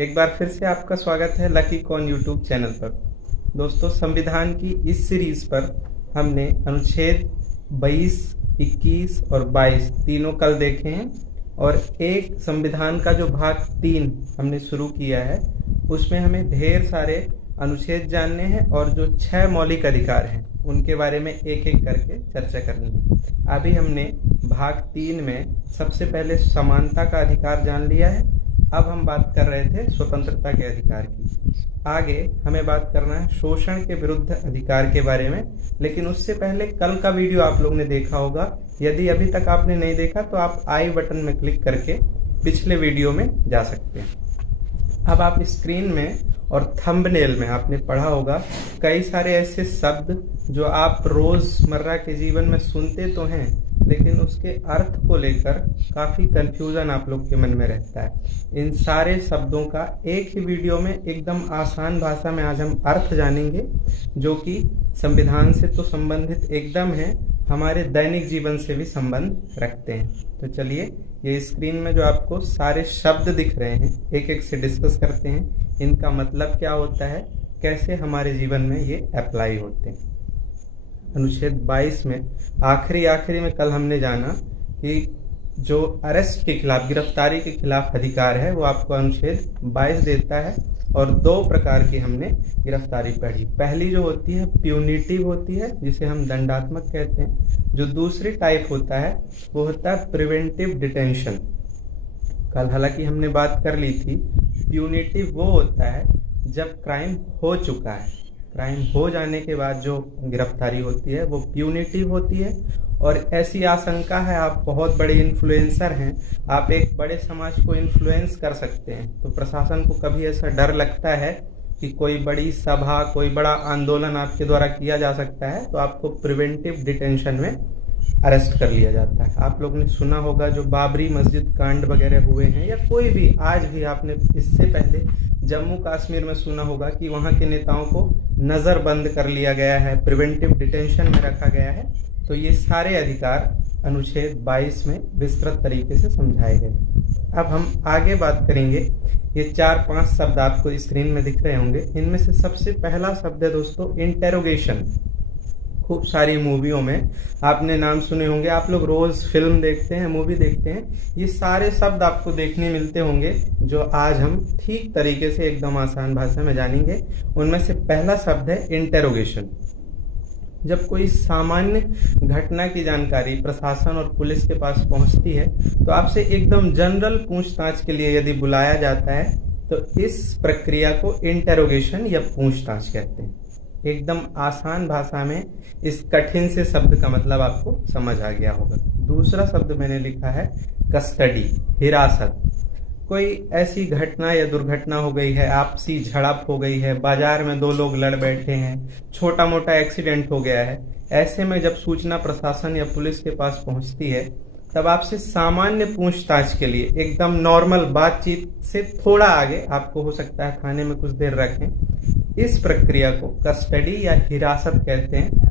एक बार फिर से आपका स्वागत है लकी कॉन यूट्यूब चैनल पर। दोस्तों, संविधान की इस सीरीज पर हमने अनुच्छेद 22, 21 और 22 तीनों कल देखे हैं और एक संविधान का जो भाग 3 हमने शुरू किया है उसमें हमें ढेर सारे अनुच्छेद जानने हैं और जो 6 मौलिक अधिकार हैं उनके बारे में एक एक करके चर्चा करनी है। अभी हमने भाग 3 में सबसे पहले समानता का अधिकार जान लिया है। अब हम बात कर रहे थे स्वतंत्रता के अधिकार की। आगे हमें बात करना है शोषण के विरुद्ध अधिकार के बारे में, लेकिन उससे पहले कल का वीडियो आप लोग ने देखा होगा। यदि अभी तक आपने नहीं देखा तो आप आई बटन में क्लिक करके पिछले वीडियो में जा सकते हैं। अब आप स्क्रीन में और थंबनेल में आपने पढ़ा होगा कई सारे ऐसे शब्द जो आप रोजमर्रा के जीवन में सुनते तो हैं, लेकिन उसके अर्थ को लेकर काफी कंफ्यूजन आप लोग के मन में रहता है। इन सारे शब्दों का एक ही वीडियो में एकदम आसान भाषा में आज हम अर्थ जानेंगे, जो कि संविधान से तो संबंधित एकदम है, हमारे दैनिक जीवन से भी संबंध रखते हैं। तो चलिए, ये स्क्रीन में जो आपको सारे शब्द दिख रहे हैं एक एक से डिस्कस करते हैं। इनका मतलब क्या होता है, कैसे हमारे जीवन में ये अप्लाई होते हैं। अनुच्छेद 22 में आखिरी में कल हमने जाना कि जो अरेस्ट के खिलाफ, गिरफ्तारी के खिलाफ अधिकार है वो आपको अनुच्छेद 22 देता है। और 2 प्रकार की हमने गिरफ्तारी पढ़ी। पहली जो होती है प्यूनिटिव होती है, जिसे हम दंडात्मक कहते हैं। जो दूसरी टाइप होता है वो होता है प्रिवेंटिव डिटेंशन। कल हालांकि हमने बात कर ली थी, प्यूनिटिव वो होता है जब क्राइम हो चुका है, क्राइम हो जाने के बाद जो गिरफ्तारी होती है वो प्यूनिटिव होती है। और ऐसी आशंका है, आप बहुत बड़े इन्फ्लुएंसर हैं, आप एक बड़े समाज को इन्फ्लुएंस कर सकते हैं, तो प्रशासन को कभी ऐसा डर लगता है कि कोई बड़ी सभा, कोई बड़ा आंदोलन आपके द्वारा किया जा सकता है, तो आपको प्रिवेंटिव डिटेंशन में अरेस्ट कर लिया जाता है। आप लोग ने सुना होगा जो बाबरी मस्जिद कांड वगैरह हुए हैं, या कोई भी आज भी आपने इससे पहले जम्मू कश्मीर में सुना होगा कि वहां के नेताओं को नजरबंद कर लिया गया है, प्रिवेंटिव डिटेंशन में रखा गया है। तो ये सारे अधिकार अनुच्छेद 22 में विस्तृत तरीके से समझाए गए। अब हम आगे बात करेंगे। ये 4-5 शब्द आपको स्क्रीन में दिख रहे होंगे। इनमें से सबसे पहला शब्द है दोस्तों इंटेरोगेशन। खूब सारी मूवियों में आपने नाम सुने होंगे, आप लोग रोज फिल्म देखते हैं, मूवी देखते हैं, ये सारे शब्द आपको देखने मिलते होंगे जो आज हम ठीक तरीके से एकदम आसान भाषा में जानेंगे। उनमें से पहला शब्द है इंटेरोगेशन। जब कोई सामान्य घटना की जानकारी प्रशासन और पुलिस के पास पहुंचती है तो आपसे एकदम जनरल पूछताछ के लिए यदि बुलाया जाता है तो इस प्रक्रिया को इंटेरोगेशन या पूछताछ कहते हैं। एकदम आसान भाषा में इस कठिन से शब्द का मतलब आपको समझ आ गया होगा। दूसरा शब्द मैंने लिखा है कस्टडी, हिरासत। कोई ऐसी घटना या दुर्घटना हो गई है, आपसी झड़प हो गई है, बाजार में 2 लोग लड़ बैठे हैं, छोटा मोटा एक्सीडेंट हो गया है, ऐसे में जब सूचना प्रशासन या पुलिस के पास पहुंचती है तब आपसे सामान्य पूछताछ के लिए एकदम नॉर्मल बातचीत से थोड़ा आगे, आपको हो सकता है थाने में कुछ देर रखें, इस प्रक्रिया को कस्टडी या हिरासत कहते हैं।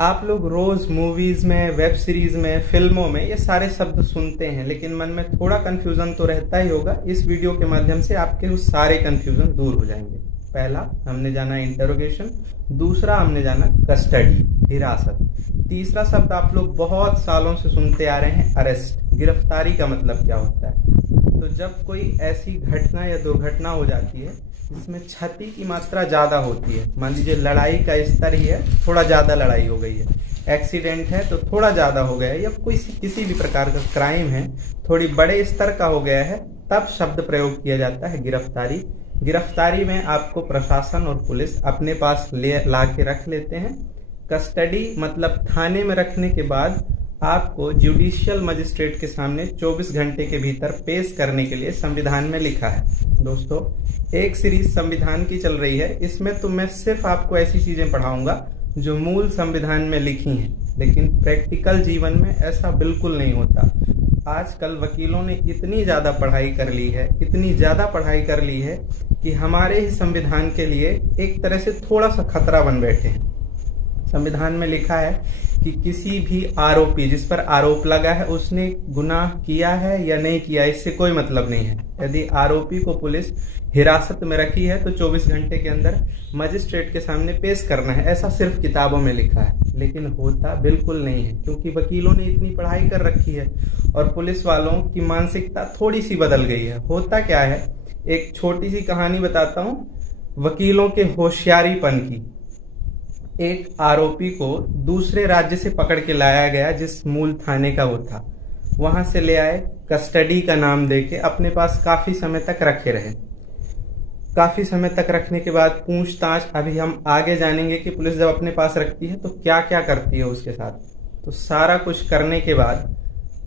आप लोग रोज मूवीज में, वेब सीरीज में, फिल्मों में ये सारे शब्द सुनते हैं, लेकिन मन में थोड़ा कंफ्यूजन तो रहता ही होगा। इस वीडियो के माध्यम से आपके वो सारे कंफ्यूजन दूर हो जाएंगे। पहला हमने जाना इंटेरोगेशन, दूसरा हमने जाना कस्टडी, हिरासत। तीसरा शब्द आप लोग बहुत सालों से सुनते आ रहे हैं अरेस्ट। गिरफ्तारी का मतलब क्या होता है? तो जब कोई ऐसी घटना या दुर्घटना हो जाती है जिसमें क्षति की मात्रा ज्यादा होती है, मान लीजिए लड़ाई का स्तर ही है, थोड़ा ज्यादा लड़ाई हो गई है, एक्सीडेंट है तो थोड़ा ज्यादा हो गया है, या कोई किसी भी प्रकार का क्राइम है थोड़ी बड़े स्तर का हो गया है, तब शब्द प्रयोग किया जाता है गिरफ्तारी। गिरफ्तारी में आपको प्रशासन और पुलिस अपने पास ला के रख लेते हैं। कस्टडी मतलब थाने में रखने के बाद आपको जुडिशियल मजिस्ट्रेट के सामने 24 घंटे के भीतर पेश करने के लिए संविधान में लिखा है। दोस्तों, एक सीरीज संविधान की चल रही है, इसमें तो मैं सिर्फ आपको ऐसी चीजें पढ़ाऊंगा जो मूल संविधान में लिखी हैं, लेकिन प्रैक्टिकल जीवन में ऐसा बिल्कुल नहीं होता। आजकल वकीलों ने इतनी ज्यादा पढ़ाई कर ली है, इतनी ज्यादा पढ़ाई कर ली है कि हमारे ही संविधान के लिए एक तरह से थोड़ा सा खतरा बन बैठे हैं। संविधान में लिखा है कि किसी भी आरोपी जिस पर आरोप लगा है उसने गुनाह किया है या नहीं किया, इससे कोई मतलब नहीं है। यदि आरोपी को पुलिस हिरासत में रखी है तो 24 घंटे के अंदर मजिस्ट्रेट के सामने पेश करना है, ऐसा सिर्फ किताबों में लिखा है। लेकिन होता बिल्कुल नहीं है, क्योंकि वकीलों ने इतनी पढ़ाई कर रखी है और पुलिस वालों की मानसिकता थोड़ी सी बदल गई है। होता क्या है, एक छोटी सी कहानी बताता हूं वकीलों के होशियारीपन की। एक आरोपी को दूसरे राज्य से पकड़ के लाया गया, जिस मूल थाने का वो था, वहां से ले आए, कस्टडी का नाम देके अपने पास काफी समय तक रखे रहे। काफी समय तक रखने के बाद पूछताछ, अभी हम आगे जानेंगे कि पुलिस जब अपने पास रखती है तो क्या क्या करती है उसके साथ। तो सारा कुछ करने के बाद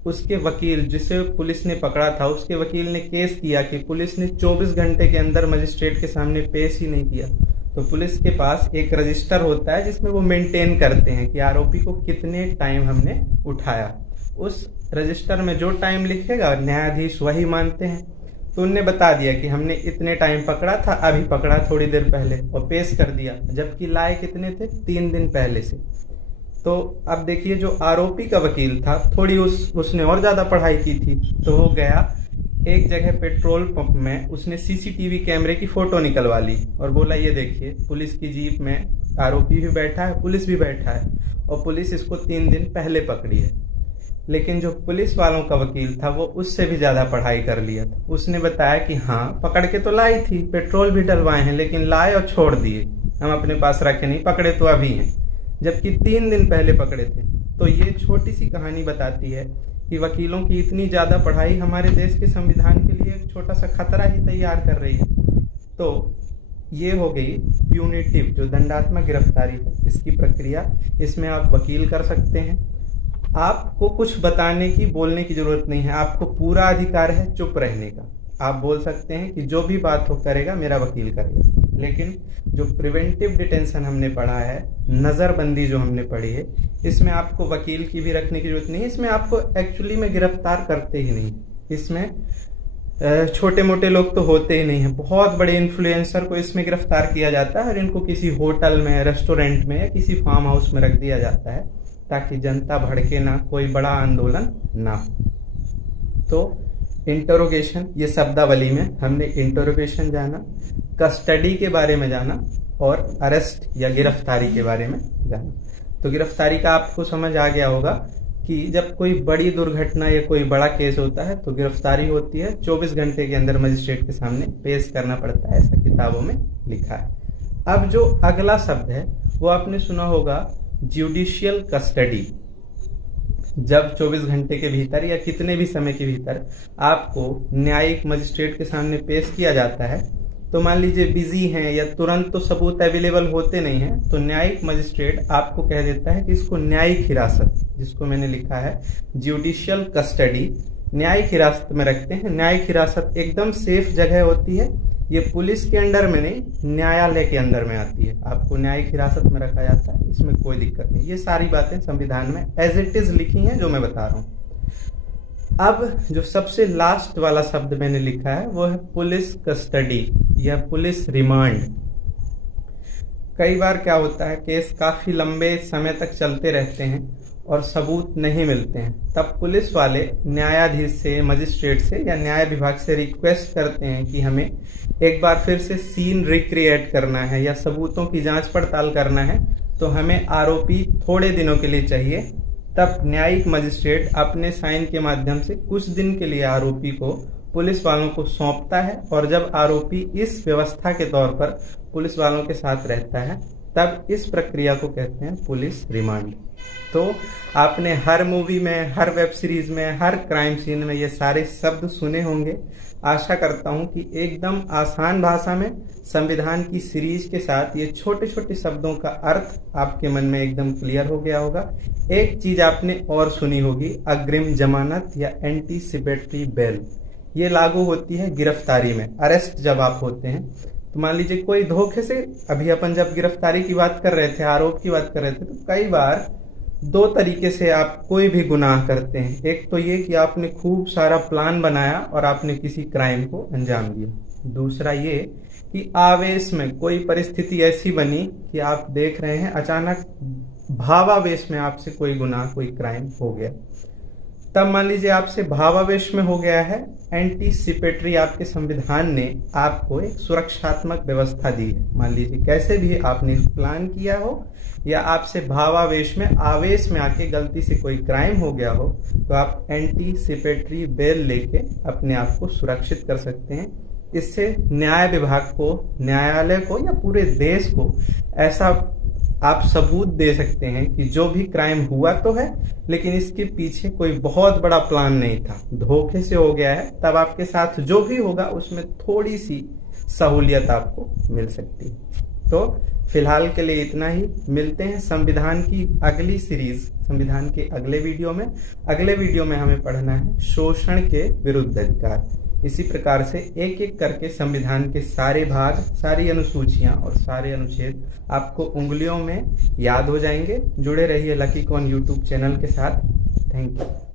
उसके वकील, जिसे पुलिस ने पकड़ा था, उसके वकील ने केस किया कि पुलिस ने 24 घंटे के अंदर मजिस्ट्रेट के सामने पेश ही नहीं किया। तो पुलिस के पास एक रजिस्टर होता है जिसमें वो मेंटेन करते हैं कि आरोपी को कितने टाइम हमने उठाया। उस रजिस्टर में जो टाइम लिखेगा न्यायाधीश वही मानते हैं। तो उनने बता दिया कि हमने इतने टाइम पकड़ा था, अभी पकड़ा थोड़ी देर पहले, और पेश कर दिया, जबकि लाए कितने थे, 3 दिन पहले से। तो अब देखिए जो आरोपी का वकील था, थोड़ी उसने और ज्यादा पढ़ाई की थी, तो वो गया एक जगह पेट्रोल पंप में, उसने सीसीटीवी कैमरे की फोटो निकलवा ली और बोला ये देखिए पुलिस की जीप में आरोपी भी बैठा है, पुलिस भी बैठा है, और पुलिस इसको 3 दिन पहले पकड़ी है। लेकिन जो पुलिस वालों का वकील था वो उससे भी ज्यादा पढ़ाई कर लिया था। उसने बताया कि हाँ पकड़ के तो लाई थी, पेट्रोल भी डलवाए हैं, लेकिन लाए और छोड़ दिए, हम अपने पास रखे नहीं, पकड़े तो अभी हैं, जबकि 3 दिन पहले पकड़े थे। तो ये छोटी सी कहानी बताती है कि वकीलों की इतनी ज्यादा पढ़ाई हमारे देश के संविधान के लिए एक छोटा सा खतरा ही तैयार कर रही है। तो ये हो गई प्यूनिटिव, जो दंडात्मक गिरफ्तारी है, इसकी प्रक्रिया। इसमें आप वकील कर सकते हैं, आपको कुछ बताने की, बोलने की जरूरत नहीं है, आपको पूरा अधिकार है चुप रहने का। आप बोल सकते हैं कि जो भी बात हो करेगा मेरा वकील करेगा। लेकिन जो प्रिवेंटिव डिटेंशन हमने पढ़ा है, नजरबंदी जो हमने पढ़ी है, इसमें आपको वकील की भी रखने की जरूरत नहीं है। इसमें आपको एक्चुअली में गिरफ्तार करते ही नहीं। इसमें छोटे मोटे लोग तो होते ही नहीं है, बहुत बड़े इन्फ्लुएंसर को इसमें गिरफ्तार किया जाता है और इनको किसी होटल में, रेस्टोरेंट में या किसी फार्म हाउस में रख दिया जाता है ताकि जनता भड़के ना, कोई बड़ा आंदोलन ना हो। तो इंटरोगेशन, ये शब्दावली में हमने इंटरोगेशन जाना, कस्टडी के बारे में जाना और अरेस्ट या गिरफ्तारी के बारे में जाना। तो गिरफ्तारी का आपको समझ आ गया होगा कि जब कोई बड़ी दुर्घटना या कोई बड़ा केस होता है तो गिरफ्तारी होती है, 24 घंटे के अंदर मजिस्ट्रेट के सामने पेश करना पड़ता है, ऐसा किताबों में लिखा है। अब जो अगला शब्द है वो आपने सुना होगा, जुडिशियल कस्टडी। जब 24 घंटे के भीतर या कितने भी समय के भीतर आपको न्यायिक मजिस्ट्रेट के सामने पेश किया जाता है, तो मान लीजिए बिजी हैं या तुरंत तो सबूत अवेलेबल होते नहीं हैं, तो न्यायिक मजिस्ट्रेट आपको कह देता है कि इसको न्यायिक हिरासत, जिसको मैंने लिखा है जुडिशियल कस्टडी, न्यायिक हिरासत में रखते हैं। न्यायिक हिरासत एकदम सेफ जगह होती है, ये पुलिस के अंडर में नहीं, न्यायालय के अंदर में आती है। आपको न्यायिक हिरासत में रखा जाता है, इसमें कोई दिक्कत नहीं। ये सारी बातें संविधान में एज इट इज लिखी हैं जो मैं बता रहा हूं। अब जो सबसे लास्ट वाला शब्द मैंने लिखा है वो है पुलिस कस्टडी या पुलिस रिमांड। कई बार क्या होता है, केस काफी लंबे समय तक चलते रहते हैं और सबूत नहीं मिलते हैं, तब पुलिस वाले न्यायाधीश से, मजिस्ट्रेट से या न्याय विभाग से रिक्वेस्ट करते हैं कि हमें एक बार फिर से सीन रिक्रिएट करना है या सबूतों की जांच पड़ताल करना है, तो हमें आरोपी थोड़े दिनों के लिए चाहिए। तब न्यायिक मजिस्ट्रेट अपने साइन के माध्यम से कुछ दिन के लिए आरोपी को पुलिस वालों को सौंपता है, और जब आरोपी इस व्यवस्था के तौर पर पुलिस वालों के साथ रहता है तब इस प्रक्रिया को कहते हैं पुलिस रिमांड। तो आपने हर मूवी में, हर वेब सीरीज में, हर क्राइम सीन में ये सारे शब्द सुने होंगे। आशा करता हूं कि एकदम आसान भाषा में संविधान की सीरीज के साथ ये छोटे छोटे शब्दों का अर्थ आपके मन में एकदम क्लियर हो गया होगा। एक चीज आपने और सुनी होगी, अग्रिम जमानत या एंटीसिपेटरी बेल। ये लागू होती है गिरफ्तारी में, अरेस्ट जब आप होते हैं। तो मान लीजिए कोई धोखे से, अभी अपन जब गिरफ्तारी की बात कर रहे थे, आरोप की बात कर रहे थे, तो कई बार 2 तरीके से आप कोई भी गुनाह करते हैं। एक तो ये कि आपने खूब सारा प्लान बनाया और आपने किसी क्राइम को अंजाम दिया। दूसरा ये कि आवेश में कोई परिस्थिति ऐसी बनी कि आप देख रहे हैं अचानक भावावेश में आपसे कोई गुनाह, कोई क्राइम हो गया, तब मान लीजिए आपसे भावावेश में हो गया है, एंटीसिपेटरी आपके संविधान ने आपको एक सुरक्षात्मक व्यवस्था दी है। मान लीजिए कैसे भी आपने प्लान किया हो या आपसे भावावेश में, आवेश में आके गलती से कोई क्राइम हो गया हो, तो आप एंटीसिपेटरी बेल लेके अपने आप को सुरक्षित कर सकते हैं। इससे न्याय विभाग को, न्यायालय को या पूरे देश को ऐसा आप सबूत दे सकते हैं कि जो भी क्राइम हुआ तो है, लेकिन इसके पीछे कोई बहुत बड़ा प्लान नहीं था, धोखे से हो गया है। तब आपके साथ जो भी होगा उसमें थोड़ी सी सहूलियत आपको मिल सकती है। तो फिलहाल के लिए इतना ही। मिलते हैं संविधान की अगली सीरीज, संविधान के अगले वीडियो में। अगले वीडियो में हमें पढ़ना है शोषण के विरुद्ध अधिकार। इसी प्रकार से एक एक करके संविधान के सारे भाग, सारी अनुसूचियां और सारे अनुच्छेद आपको उंगलियों में याद हो जाएंगे। जुड़े रहिए लकी कॉन यूट्यूब चैनल के साथ। Thank you.